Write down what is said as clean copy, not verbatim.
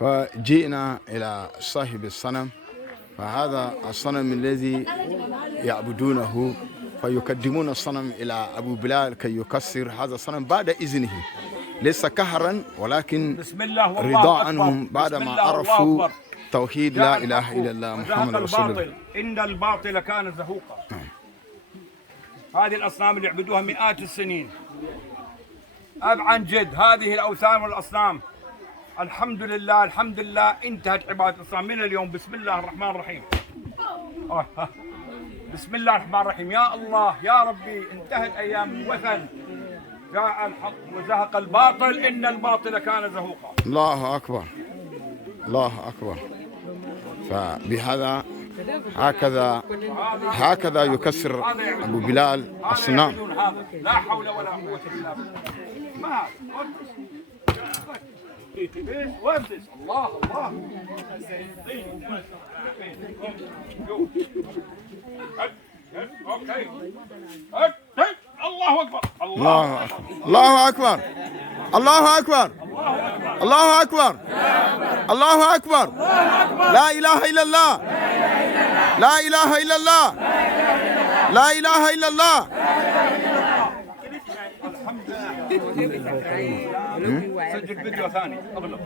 فجئنا إلى صاحب الصنم، فهذا الصنم الذي يعبدونه، فيقدمون الصنم إلى أبو بلال كي يكسر هذا الصنم بعد إذنه، ليس كهرا ولكن رضا عنهم بعدما عرفوا توحيد لا إله إلا الله محمد رسول الله. إن الباطل كان زهوقا. هذه الأصنام اللي يعبدوها مئات السنين، أب عن جد هذه الأوثان والأصنام الحمد لله الحمد لله انتهت عبادة الأصنام من اليوم. بسم الله الرحمن الرحيم. بسم الله الرحمن الرحيم. يا الله يا ربي انتهت أيام الوثن، جاء الحق وزهق الباطل، إن الباطل كان زهوقا. الله أكبر الله أكبر. فبهذا هكذا يكسر أبو بلال الصنام. لا حول ولا قوة إلا بالله. ما الله الله أكبر الله أكبر الله أكبر الله أكبر الله أكبر. لا إله إلا الله لا إله إلا الله لا إله إلا الله. الحمد لله. سجل فيديو ثاني قبله.